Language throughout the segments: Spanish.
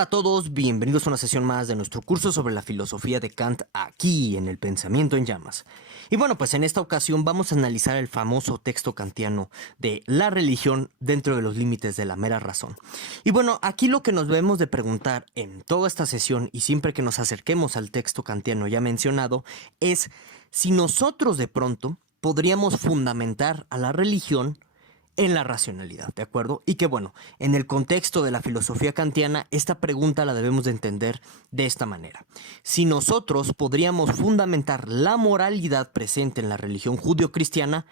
Hola a todos, bienvenidos a una sesión más de nuestro curso sobre la filosofía de Kant aquí en el Pensamiento en Llamas. Y bueno, pues en esta ocasión vamos a analizar el famoso texto kantiano de la religión dentro de los límites de la mera razón. Y bueno, aquí lo que nos debemos de preguntar en toda esta sesión y siempre que nos acerquemos al texto kantiano ya mencionado es si nosotros de pronto podríamos fundamentar a la religión en la racionalidad, ¿de acuerdo? Y que bueno, en el contexto de la filosofía kantiana, esta pregunta la debemos de entender de esta manera. Si nosotros podríamos fundamentar la moralidad presente en la religión judio-cristiana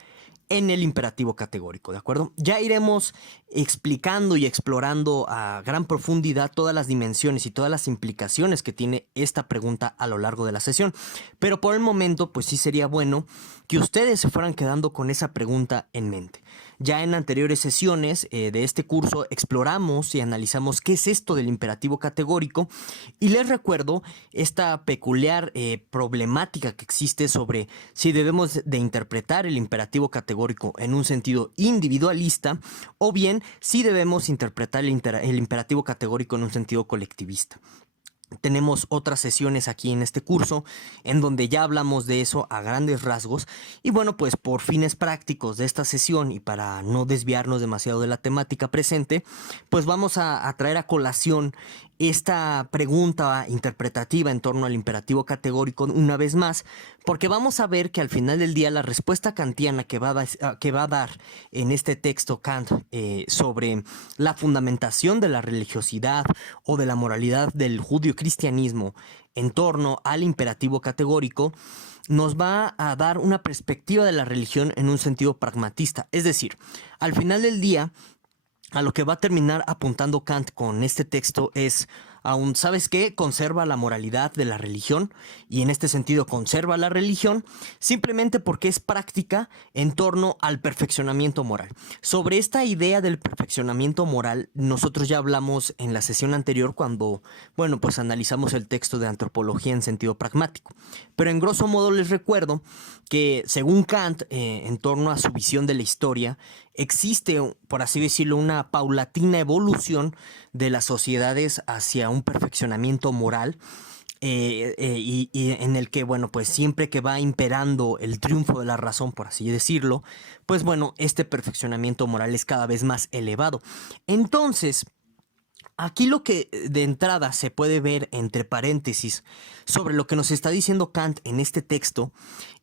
en el imperativo categórico, ¿de acuerdo? Ya iremos explicando y explorando a gran profundidad todas las dimensiones y todas las implicaciones que tiene esta pregunta a lo largo de la sesión. Pero por el momento, pues sí sería bueno que ustedes se fueran quedando con esa pregunta en mente. Ya en anteriores sesiones de este curso exploramos y analizamos qué es esto del imperativo categórico y les recuerdo esta peculiar problemática que existe sobre si debemos de interpretar el imperativo categórico en un sentido individualista o bien si debemos interpretar el imperativo categórico en un sentido colectivista. Tenemos otras sesiones aquí en este curso en donde ya hablamos de eso a grandes rasgos y bueno, pues por fines prácticos de esta sesión y para no desviarnos demasiado de la temática presente, pues vamos a traer a colación esta pregunta interpretativa en torno al imperativo categórico una vez más, porque vamos a ver que al final del día la respuesta kantiana que va a dar en este texto Kant sobre la fundamentación de la religiosidad o de la moralidad del judio-cristianismo en torno al imperativo categórico nos va a dar una perspectiva de la religión en un sentido pragmatista. Es decir, al final del día, a lo que va a terminar apuntando Kant con este texto es, aún, ¿sabes qué? Conserva la moralidad de la religión y en este sentido conserva la religión simplemente porque es práctica en torno al perfeccionamiento moral. Sobre esta idea del perfeccionamiento moral nosotros ya hablamos en la sesión anterior cuando, bueno, pues analizamos el texto de antropología en sentido pragmático. Pero en grosso modo les recuerdo que según Kant, en torno a su visión de la historia, existe, por así decirlo, una paulatina evolución de las sociedades hacia un perfeccionamiento moral y en el que, bueno, pues siempre que va imperando el triunfo de la razón, por así decirlo, pues bueno, este perfeccionamiento moral es cada vez más elevado. Entonces, aquí lo que de entrada se puede ver entre paréntesis sobre lo que nos está diciendo Kant en este texto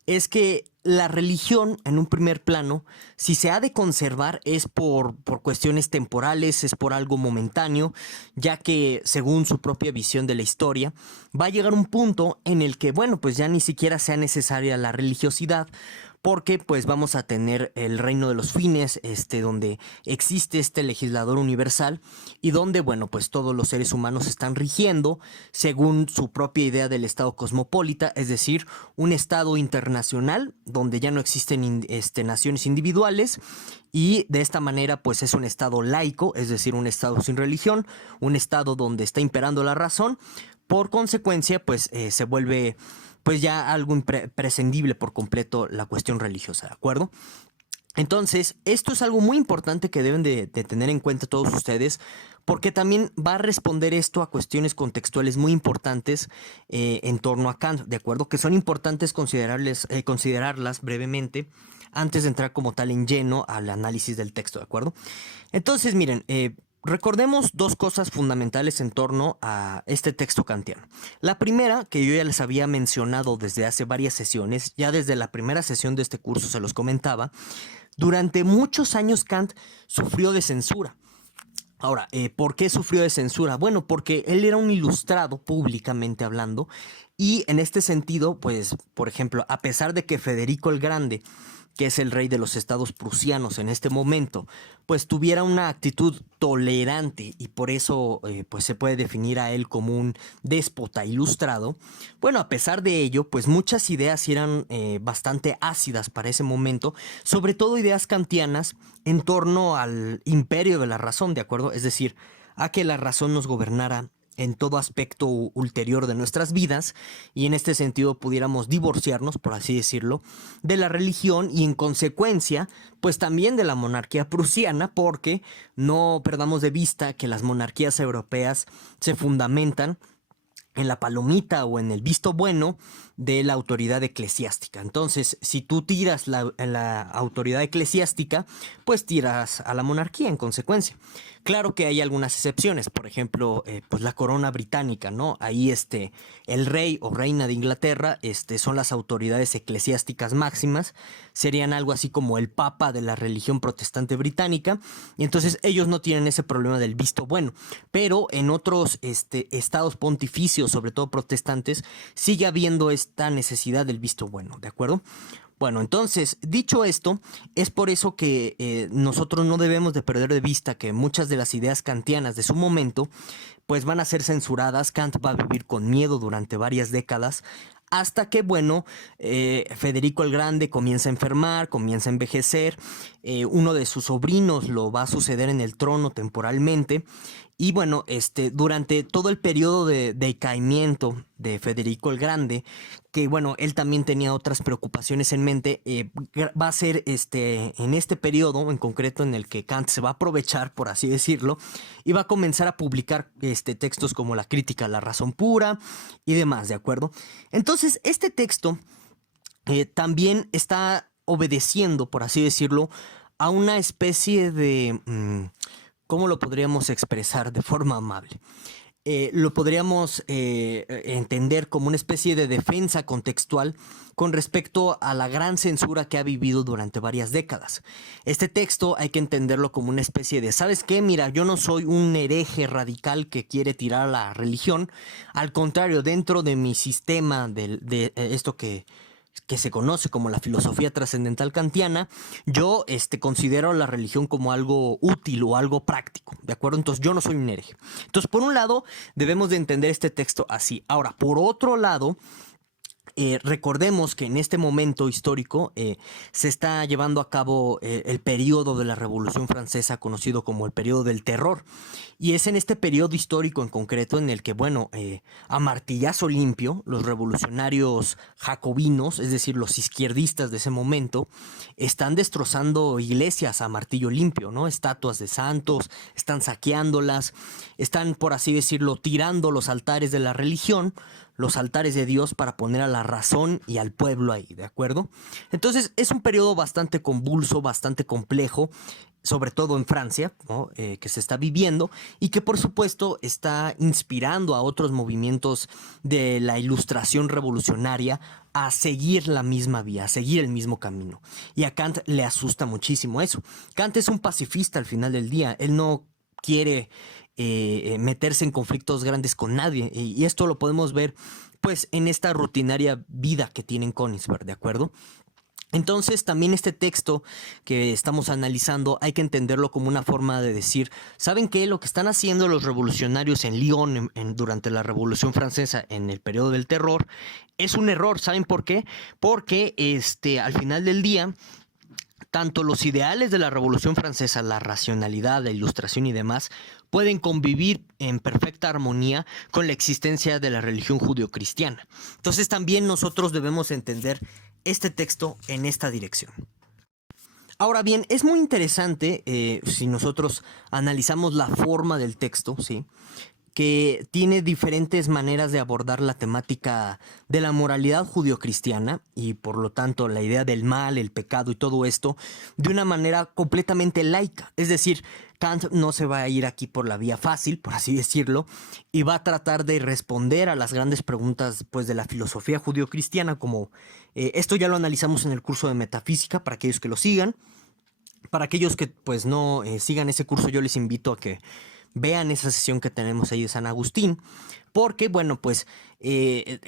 es que la religión, en un primer plano, si se ha de conservar es por cuestiones temporales, es por algo momentáneo, ya que, según su propia visión de la historia, va a llegar un punto en el que, bueno, pues ya ni siquiera sea necesaria la religiosidad, porque pues vamos a tener el reino de los fines, donde existe este legislador universal y donde, bueno, pues todos los seres humanos están rigiendo según su propia idea del estado cosmopolita, es decir, un estado internacional donde ya no existen naciones individuales y de esta manera pues es un estado laico, es decir, un estado sin religión, un estado donde está imperando la razón. Por consecuencia, pues se vuelve pues ya algo imprescindible por completo la cuestión religiosa, ¿de acuerdo? Entonces, esto es algo muy importante que deben de tener en cuenta todos ustedes, porque también va a responder esto a cuestiones contextuales muy importantes en torno a Kant, ¿de acuerdo? Que son importantes considerarlas brevemente antes de entrar como tal en lleno al análisis del texto, ¿de acuerdo? Entonces, miren, recordemos dos cosas fundamentales en torno a este texto kantiano. La primera, que yo ya les había mencionado desde hace varias sesiones, ya desde la primera sesión de este curso se los comentaba, durante muchos años Kant sufrió de censura. Ahora, ¿por qué sufrió de censura? Bueno, porque él era un ilustrado, públicamente hablando, y en este sentido, pues, por ejemplo, a pesar de que Federico el Grande, que es el rey de los estados prusianos en este momento, pues tuviera una actitud tolerante y por eso pues se puede definir a él como un déspota ilustrado. Bueno, a pesar de ello, pues muchas ideas eran bastante ácidas para ese momento, sobre todo ideas kantianas en torno al imperio de la razón, ¿de acuerdo? Es decir, a que la razón nos gobernara en todo aspecto ulterior de nuestras vidas, y en este sentido pudiéramos divorciarnos, por así decirlo, de la religión y en consecuencia, pues también de la monarquía prusiana, porque no perdamos de vista que las monarquías europeas se fundamentan en la palomita o en el visto bueno de la autoridad eclesiástica. Entonces, si tú tiras la autoridad eclesiástica, pues tiras a la monarquía en consecuencia. Claro que hay algunas excepciones, por ejemplo, pues la corona británica, ¿no? Ahí el rey o reina de Inglaterra son las autoridades eclesiásticas máximas, serían algo así como el papa de la religión protestante británica, y entonces ellos no tienen ese problema del visto bueno, pero en otros estados pontificios, sobre todo protestantes, sigue habiendo esta necesidad del visto bueno, ¿de acuerdo? Bueno, entonces, dicho esto, es por eso que nosotros no debemos de perder de vista que muchas de las ideas kantianas de su momento, pues van a ser censuradas. Kant va a vivir con miedo durante varias décadas, hasta que, bueno, Federico el Grande comienza a enfermar, comienza a envejecer, uno de sus sobrinos lo va a suceder en el trono temporalmente, y bueno, durante todo el periodo de decaimiento de Federico el Grande, que bueno, él también tenía otras preocupaciones en mente, va a ser en este periodo en concreto en el que Kant se va a aprovechar, por así decirlo, y va a comenzar a publicar textos como la crítica a la razón pura y demás, ¿de acuerdo? Entonces, este texto también está obedeciendo, por así decirlo, a una especie de... ¿cómo lo podríamos expresar de forma amable? Lo podríamos entender como una especie de defensa contextual con respecto a la gran censura que ha vivido durante varias décadas. Este texto hay que entenderlo como una especie de, ¿sabes qué? Mira, yo no soy un hereje radical que quiere tirar a la religión. Al contrario, dentro de mi sistema de esto que se conoce como la filosofía trascendental kantiana, yo considero la religión como algo útil o algo práctico, ¿de acuerdo? Entonces yo no soy un hereje. Entonces, por un lado, debemos de entender este texto así. Ahora, por otro lado, recordemos que en este momento histórico se está llevando a cabo el periodo de la Revolución Francesa conocido como el periodo del terror. Y es en este periodo histórico en concreto en el que, bueno, a martillazo limpio, los revolucionarios jacobinos, es decir, los izquierdistas de ese momento, están destrozando iglesias a martillo limpio, ¿no? Estatuas de santos, están saqueándolas, están, por así decirlo, tirando los altares de la religión, los altares de Dios, para poner a la razón y al pueblo ahí, ¿de acuerdo? Entonces es un periodo bastante convulso, bastante complejo, sobre todo en Francia, ¿no? Que se está viviendo y que por supuesto está inspirando a otros movimientos de la ilustración revolucionaria a seguir la misma vía, a seguir el mismo camino. Y a Kant le asusta muchísimo eso. Kant es un pacifista al final del día, él no quiere meterse en conflictos grandes con nadie, y esto lo podemos ver pues en esta rutinaria vida que tiene Königsberg, ¿de acuerdo? Entonces también este texto que estamos analizando hay que entenderlo como una forma de decir, ¿saben qué? Lo que están haciendo los revolucionarios en Lyon durante la Revolución Francesa en el periodo del terror es un error. ¿Saben por qué? Porque al final del día, tanto los ideales de la Revolución Francesa, la racionalidad, la ilustración y demás, pueden convivir en perfecta armonía con la existencia de la religión judio-cristiana. Entonces también nosotros debemos entender este texto en esta dirección. Ahora bien, es muy interesante si nosotros analizamos la forma del texto, ¿sí?, que tiene diferentes maneras de abordar la temática de la moralidad judio-cristiana y por lo tanto la idea del mal, el pecado y todo esto de una manera completamente laica. Es decir, Kant no se va a ir aquí por la vía fácil, por así decirlo, y va a tratar de responder a las grandes preguntas pues de la filosofía judio-cristiana, como esto ya lo analizamos en el curso de metafísica para aquellos que lo sigan. Para aquellos que pues no sigan ese curso, yo les invito a que vean esa sesión que tenemos ahí de San Agustín, porque bueno, pues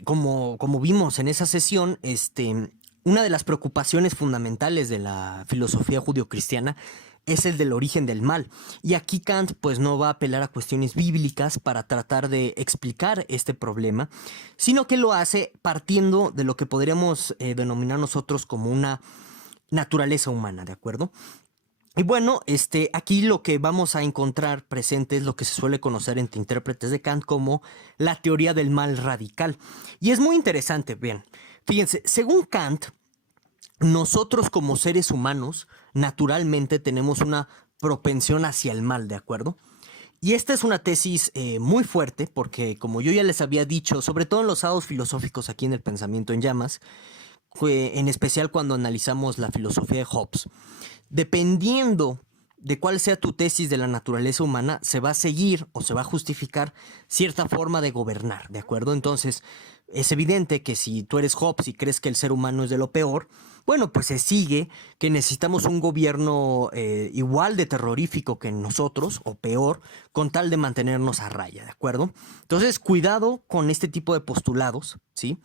como vimos en esa sesión, una de las preocupaciones fundamentales de la filosofía judio-cristiana es el del origen del mal. Y aquí Kant pues no va a apelar a cuestiones bíblicas para tratar de explicar este problema, sino que lo hace partiendo de lo que podríamos denominar nosotros como una naturaleza humana, ¿de acuerdo? Y bueno, aquí lo que vamos a encontrar presente es lo que se suele conocer entre intérpretes de Kant como la teoría del mal radical. Y es muy interesante, bien, fíjense, según Kant, nosotros como seres humanos naturalmente tenemos una propensión hacia el mal, ¿de acuerdo? Y esta es una tesis muy fuerte porque, como yo ya les había dicho, sobre todo en los sábados filosóficos aquí en el Pensamiento en Llamas, en especial cuando analizamos la filosofía de Hobbes, dependiendo de cuál sea tu tesis de la naturaleza humana, se va a seguir o se va a justificar cierta forma de gobernar, ¿de acuerdo? Entonces, es evidente que si tú eres Hobbes y crees que el ser humano es de lo peor, bueno, pues se sigue que necesitamos un gobierno igual de terrorífico que nosotros, o peor, con tal de mantenernos a raya, ¿de acuerdo? Entonces, cuidado con este tipo de postulados, ¿sí?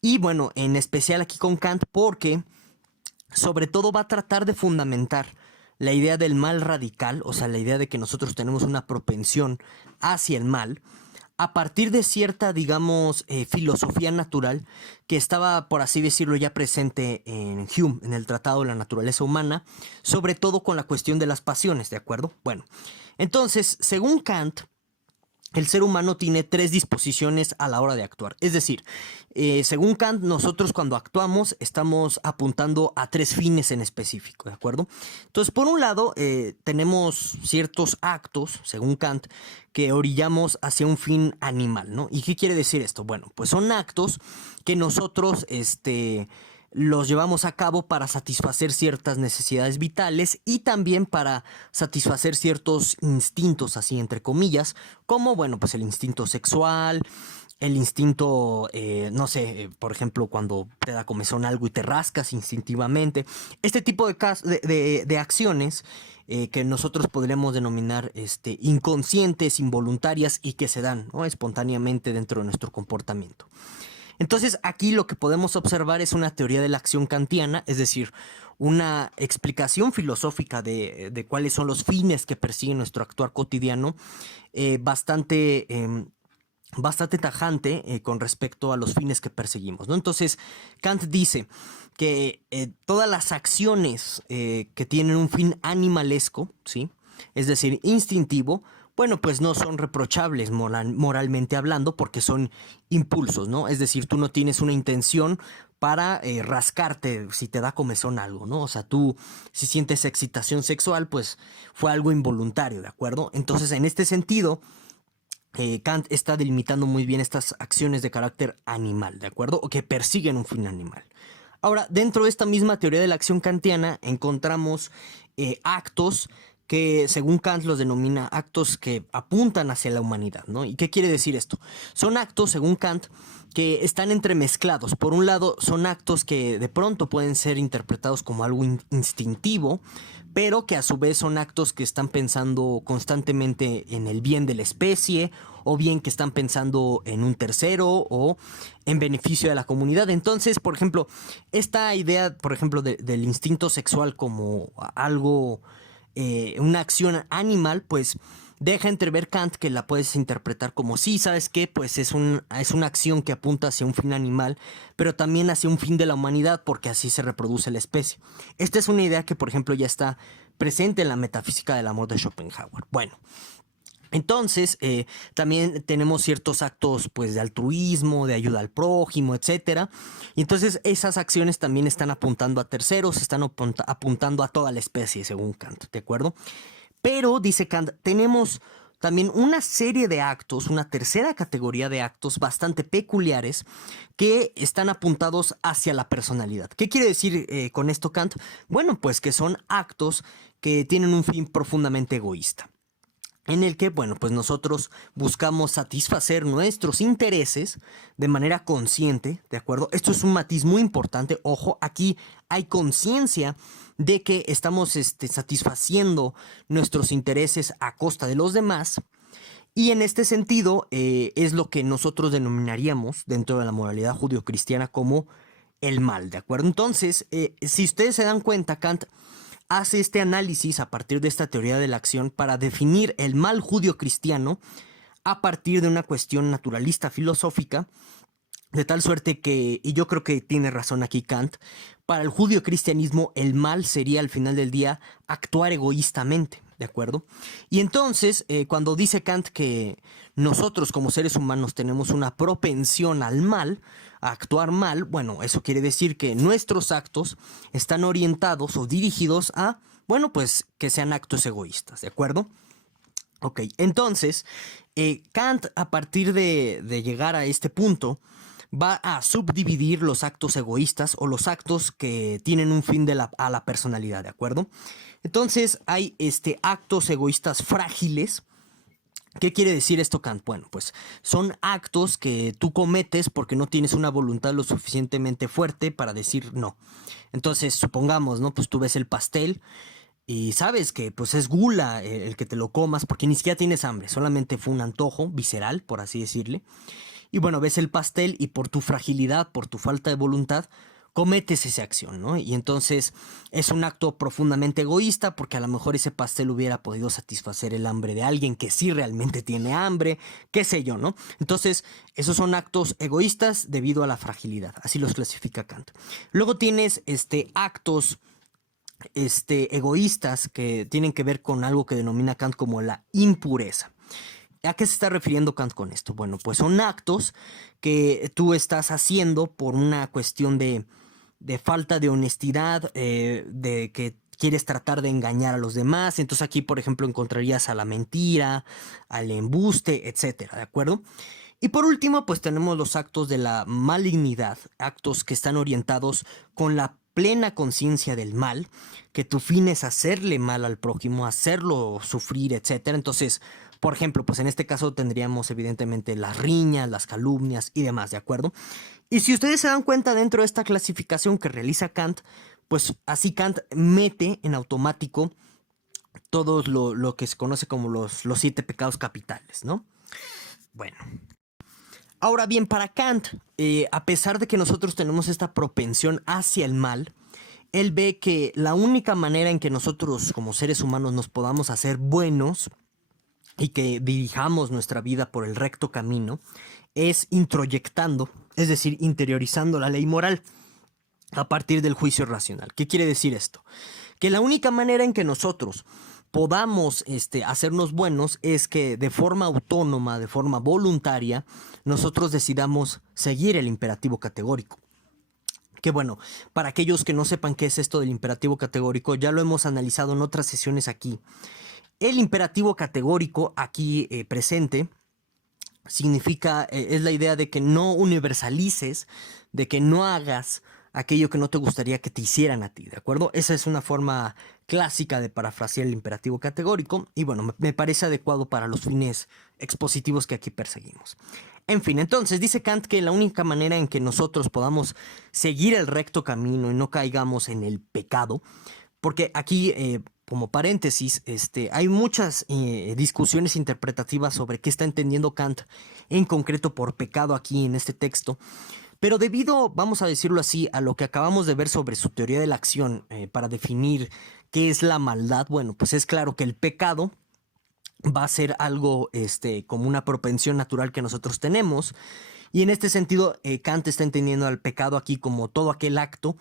Y bueno, en especial aquí con Kant, porque sobre todo va a tratar de fundamentar la idea del mal radical, o sea, la idea de que nosotros tenemos una propensión hacia el mal, a partir de cierta, digamos, filosofía natural que estaba, por así decirlo, ya presente en Hume, en el Tratado de la Naturaleza Humana, sobre todo con la cuestión de las pasiones, ¿de acuerdo? Bueno, entonces, según Kant, el ser humano tiene tres disposiciones a la hora de actuar. Es decir, según Kant, nosotros cuando actuamos estamos apuntando a tres fines en específico, ¿de acuerdo? Entonces, por un lado, tenemos ciertos actos, según Kant, que orillamos hacia un fin animal, ¿no? ¿Y qué quiere decir esto? Bueno, pues son actos que nosotros, los llevamos a cabo para satisfacer ciertas necesidades vitales y también para satisfacer ciertos instintos, así entre comillas, como, bueno, pues el instinto sexual, el instinto, no sé, por ejemplo, cuando te da comezón algo y te rascas instintivamente. Este tipo de acciones que nosotros podríamos denominar inconscientes, involuntarias y que se dan, ¿no?, espontáneamente dentro de nuestro comportamiento. Entonces, aquí lo que podemos observar es una teoría de la acción kantiana, es decir, una explicación filosófica de cuáles son los fines que persigue nuestro actuar cotidiano, bastante tajante con respecto a los fines que perseguimos, ¿no? Entonces, Kant dice que todas las acciones que tienen un fin animalesco, ¿sí?, es decir, instintivo, bueno, pues no son reprochables moralmente hablando porque son impulsos, ¿no? Es decir, tú no tienes una intención para rascarte si te da comezón algo, ¿no? O sea, tú si sientes excitación sexual, pues fue algo involuntario, ¿de acuerdo? Entonces, en este sentido, Kant está delimitando muy bien estas acciones de carácter animal, ¿de acuerdo? O que persiguen un fin animal. Ahora, dentro de esta misma teoría de la acción kantiana encontramos actos que según Kant los denomina actos que apuntan hacia la humanidad, ¿no? ¿Y qué quiere decir esto? Son actos, según Kant, que están entremezclados. Por un lado, son actos que de pronto pueden ser interpretados como algo instintivo, pero que a su vez son actos que están pensando constantemente en el bien de la especie, o bien que están pensando en un tercero o en beneficio de la comunidad. Entonces, por ejemplo, esta idea, por ejemplo, del instinto sexual como algo, una acción animal, pues deja entrever Kant que la puedes interpretar como sí, ¿sabes qué? Pues es una acción que apunta hacia un fin animal, pero también hacia un fin de la humanidad, porque así se reproduce la especie. Esta es una idea que, por ejemplo, ya está presente en la metafísica del amor de Schopenhauer. Bueno, entonces, también tenemos ciertos actos, pues, de altruismo, de ayuda al prójimo, etcétera. Y entonces esas acciones también están apuntando a terceros, están apuntando a toda la especie, según Kant, ¿de acuerdo? Pero, dice Kant, tenemos también una serie de actos, una tercera categoría de actos bastante peculiares que están apuntados hacia la personalidad. ¿Qué quiere decir con esto Kant? Bueno, pues que son actos que tienen un fin profundamente egoísta, en el que, bueno, pues nosotros buscamos satisfacer nuestros intereses de manera consciente, ¿de acuerdo? Esto es un matiz muy importante, ojo, aquí hay conciencia de que estamos satisfaciendo nuestros intereses a costa de los demás, y en este sentido es lo que nosotros denominaríamos dentro de la moralidad judio-cristiana como el mal, ¿de acuerdo? Entonces, si ustedes se dan cuenta, Kant hace este análisis a partir de esta teoría de la acción para definir el mal judio-cristiano a partir de una cuestión naturalista filosófica, De tal suerte que, y yo creo que tiene razón aquí Kant, para el judio-cristianismo el mal sería al final del día actuar egoístamente, ¿de acuerdo? Y entonces, cuando dice Kant que nosotros como seres humanos tenemos una propensión al mal, a actuar mal, bueno, eso quiere decir que nuestros actos están orientados o dirigidos a, bueno, pues que sean actos egoístas, ¿de acuerdo? Ok, entonces, Kant, a partir de llegar a este punto, va a subdividir los actos egoístas o los actos que tienen un fin a la personalidad, ¿de acuerdo? Entonces, hay actos egoístas frágiles. ¿Qué quiere decir esto, Kant? Bueno, pues son actos que tú cometes porque no tienes una voluntad lo suficientemente fuerte para decir no. Entonces, supongamos, ¿no? Pues tú ves el pastel y sabes que pues es gula el que te lo comas porque ni siquiera tienes hambre, solamente fue un antojo visceral, por así decirle. Y bueno, ves el pastel y por tu fragilidad, por tu falta de voluntad, cometes esa acción, ¿no? Y entonces es un acto profundamente egoísta porque a lo mejor ese pastel hubiera podido satisfacer el hambre de alguien que sí realmente tiene hambre, qué sé yo, ¿no? Entonces, esos son actos egoístas debido a la fragilidad, así los clasifica Kant. Luego tienes actos egoístas que tienen que ver con algo que denomina Kant como la impureza. ¿A qué se está refiriendo Kant con esto? Bueno, pues son actos que tú estás haciendo por una cuestión de falta de honestidad, de que quieres tratar de engañar a los demás. Entonces aquí, por ejemplo, encontrarías a la mentira, al embuste, etcétera, ¿de acuerdo? Y por último, pues tenemos los actos de la malignidad, actos que están orientados con la plena conciencia del mal, que tu fin es hacerle mal al prójimo, hacerlo sufrir, etcétera. Entonces, por ejemplo, pues en este caso tendríamos evidentemente las riñas, las calumnias y demás, ¿de acuerdo? Y si ustedes se dan cuenta dentro de esta clasificación que realiza Kant, pues así Kant mete en automático todo lo que se conoce como los 7 pecados capitales, ¿no? Bueno. Ahora bien, para Kant, a pesar de que nosotros tenemos esta propensión hacia el mal, él ve que la única manera en que nosotros como seres humanos nos podamos hacer buenos y que dirijamos nuestra vida por el recto camino es introyectando, es decir, interiorizando la ley moral a partir del juicio racional. ¿Qué quiere decir esto? Que la única manera en que nosotros podamos hacernos buenos es que de forma autónoma, de forma voluntaria, nosotros decidamos seguir el imperativo categórico. Que bueno, para aquellos que no sepan qué es esto del imperativo categórico, ya lo hemos analizado en otras sesiones aquí. El imperativo categórico aquí presente significa, es la idea de que no universalices, de que no hagas aquello que no te gustaría que te hicieran a ti, ¿de acuerdo? Esa es una forma clásica de parafrasear el imperativo categórico y bueno, me parece adecuado para los fines expositivos que aquí perseguimos. En fin, entonces dice Kant que la única manera en que nosotros podamos seguir el recto camino y no caigamos en el pecado, porque aquí, como paréntesis, hay muchas discusiones interpretativas sobre qué está entendiendo Kant en concreto por pecado aquí en este texto. Pero debido, vamos a decirlo así, a lo que acabamos de ver sobre su teoría de la acción para definir qué es la maldad, bueno, pues es claro que el pecado va a ser algo como una propensión natural que nosotros tenemos. Y en este sentido, Kant está entendiendo al pecado aquí como todo aquel acto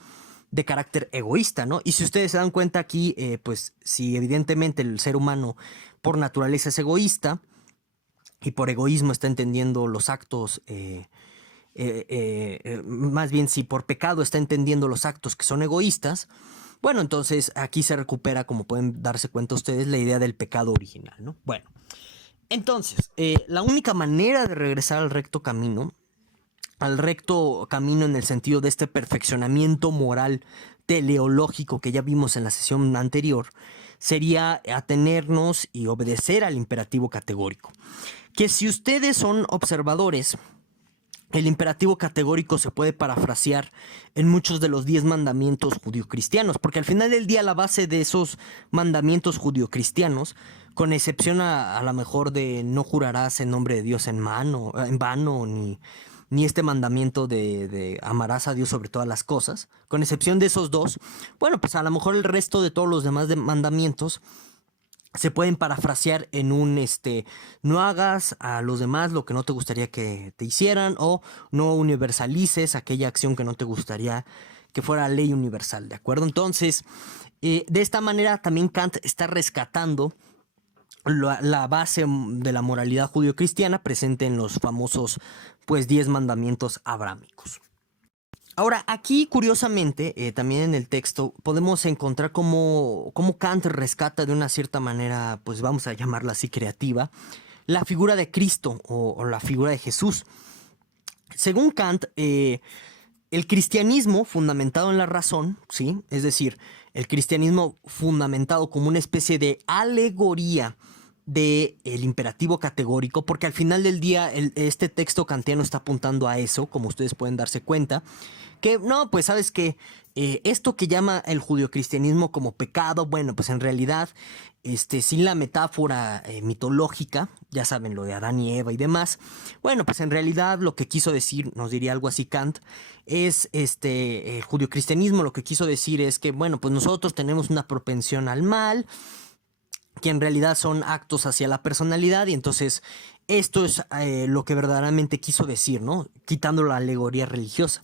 de carácter egoísta, ¿no? Y si ustedes se dan cuenta aquí, pues si evidentemente el ser humano por naturaleza es egoísta y por egoísmo está entendiendo los actos, más bien si por pecado está entendiendo los actos que son egoístas, bueno, entonces aquí se recupera, como pueden darse cuenta ustedes, la idea del pecado original, ¿no? Bueno, entonces, la única manera de regresar al recto camino en el sentido de este perfeccionamiento moral teleológico que ya vimos en la sesión anterior, sería atenernos y obedecer al imperativo categórico. Que si ustedes son observadores, el imperativo categórico se puede parafrasear en muchos de los 10 mandamientos judio-cristianos, porque al final del día la base de esos mandamientos judio-cristianos, con excepción a lo mejor de no jurarás en nombre de Dios en vano, ni este mandamiento de amarás a Dios sobre todas las cosas, con excepción de esos dos, bueno, pues a lo mejor el resto de todos los demás mandamientos se pueden parafrasear en un no hagas a los demás lo que no te gustaría que te hicieran, o no universalices aquella acción que no te gustaría que fuera ley universal, ¿de acuerdo? Entonces, de esta manera también Kant está rescatando la base de la moralidad judio-cristiana presente en los famosos, pues, 10 mandamientos abrámicos. Ahora, aquí, curiosamente, también en el texto, podemos encontrar cómo Kant rescata de una cierta manera, pues vamos a llamarla así, creativa, la figura de Cristo o la figura de Jesús. Según Kant, el cristianismo fundamentado en la razón, ¿sí? Es decir, el cristianismo fundamentado como una especie de alegoría del imperativo categórico, porque al final del día este texto kantiano está apuntando a eso, como ustedes pueden darse cuenta, que no, pues sabes que esto que llama el judeocristianismo como pecado, bueno, pues en realidad, sin la metáfora mitológica, ya saben lo de Adán y Eva y demás, bueno, pues en realidad lo que quiso decir, nos diría algo así Kant, es el judeocristianismo lo que quiso decir es que, bueno, pues nosotros tenemos una propensión al mal, que en realidad son actos hacia la personalidad, y entonces esto es lo que verdaderamente quiso decir, ¿no? Quitando la alegoría religiosa.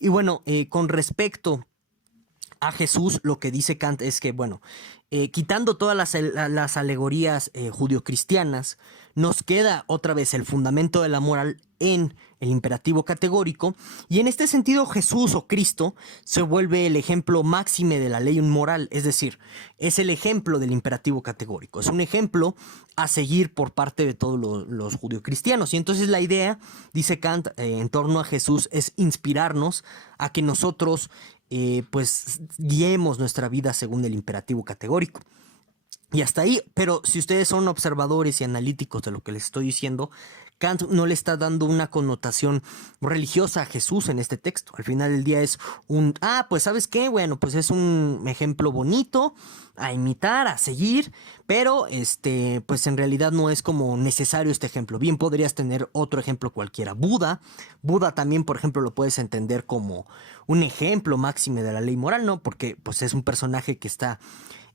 Y bueno, con respecto a Jesús, lo que dice Kant es que, bueno, quitando todas las alegorías judio-cristianas, nos queda otra vez el fundamento de la moral en el imperativo categórico, y en este sentido Jesús o Cristo se vuelve el ejemplo máxime de la ley moral, es decir, es el ejemplo del imperativo categórico, es un ejemplo a seguir por parte de todos los judio-cristianos. Y entonces la idea, dice Kant, en torno a Jesús es inspirarnos a que nosotros pues guiemos nuestra vida según el imperativo categórico. Y hasta ahí, pero si ustedes son observadores y analíticos de lo que les estoy diciendo, Kant no le está dando una connotación religiosa a Jesús en este texto. Al final del día es pues ¿sabes qué? Bueno, pues es un ejemplo bonito a imitar, a seguir, pero pues en realidad no es como necesario este ejemplo. Bien podrías tener otro ejemplo cualquiera. Buda también, por ejemplo, lo puedes entender como un ejemplo máximo de la ley moral, ¿no? Porque pues es un personaje que está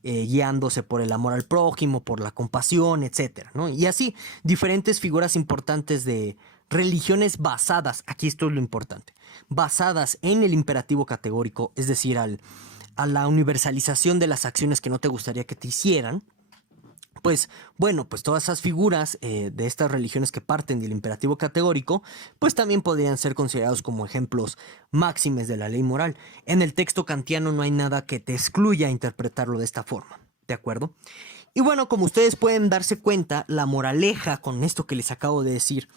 guiándose por el amor al prójimo, por la compasión, etcétera, ¿no? Y así, diferentes figuras importantes de religiones basadas, aquí esto es lo importante, basadas en el imperativo categórico, es decir, a la universalización de las acciones que no te gustaría que te hicieran. Pues bueno, pues todas esas figuras de estas religiones que parten del imperativo categórico, pues también podrían ser considerados como ejemplos máximes de la ley moral. En el texto kantiano no hay nada que te excluya a interpretarlo de esta forma, ¿de acuerdo? Y bueno, como ustedes pueden darse cuenta, la moraleja con esto que les acabo de decir,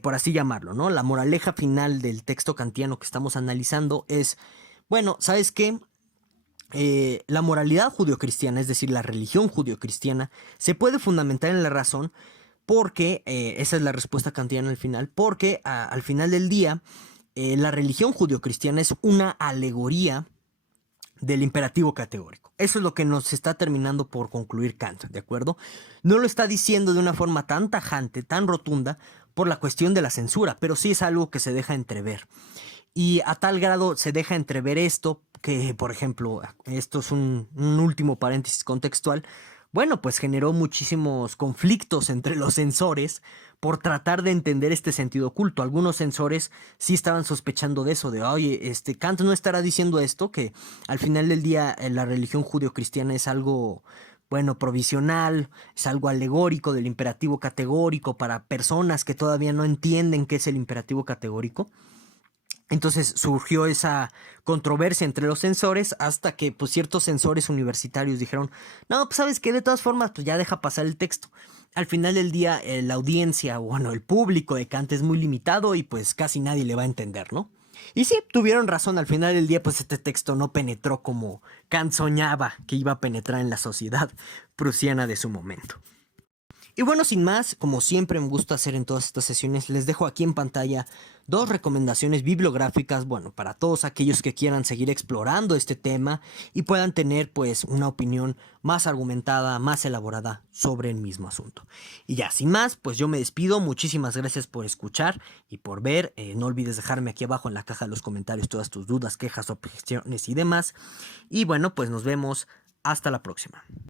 por así llamarlo, ¿no? La moraleja final del texto kantiano que estamos analizando es, bueno, ¿sabes qué? La moralidad judio-cristiana, es decir, la religión judio-cristiana, se puede fundamentar en la razón porque, esa es la respuesta kantiana al final, porque al final del día, la religión judio-cristiana es una alegoría del imperativo categórico. Eso es lo que nos está terminando por concluir Kant, ¿de acuerdo? No lo está diciendo de una forma tan tajante, tan rotunda, por la cuestión de la censura, pero sí es algo que se deja entrever. Y a tal grado se deja entrever esto que, por ejemplo, esto es un último paréntesis contextual, bueno, pues generó muchísimos conflictos entre los censores por tratar de entender este sentido oculto. Algunos censores sí estaban sospechando de eso, de, oye, Kant no estará diciendo esto, que al final del día la religión judio-cristiana es algo, bueno, provisional, es algo alegórico del imperativo categórico para personas que todavía no entienden qué es el imperativo categórico. Entonces surgió esa controversia entre los censores hasta que pues ciertos censores universitarios dijeron, no, pues sabes qué, de todas formas pues ya deja pasar el texto. Al final del día la audiencia, bueno, el público de Kant es muy limitado y pues casi nadie le va a entender, ¿no? Y sí, tuvieron razón, al final del día pues este texto no penetró como Kant soñaba que iba a penetrar en la sociedad prusiana de su momento. Y bueno, sin más, como siempre me gusta hacer en todas estas sesiones, les dejo aquí en pantalla dos recomendaciones bibliográficas, bueno, para todos aquellos que quieran seguir explorando este tema y puedan tener pues una opinión más argumentada, más elaborada sobre el mismo asunto. Y ya, sin más, pues yo me despido, muchísimas gracias por escuchar y por ver, no olvides dejarme aquí abajo en la caja de los comentarios todas tus dudas, quejas, objeciones y demás. Y bueno, pues nos vemos hasta la próxima.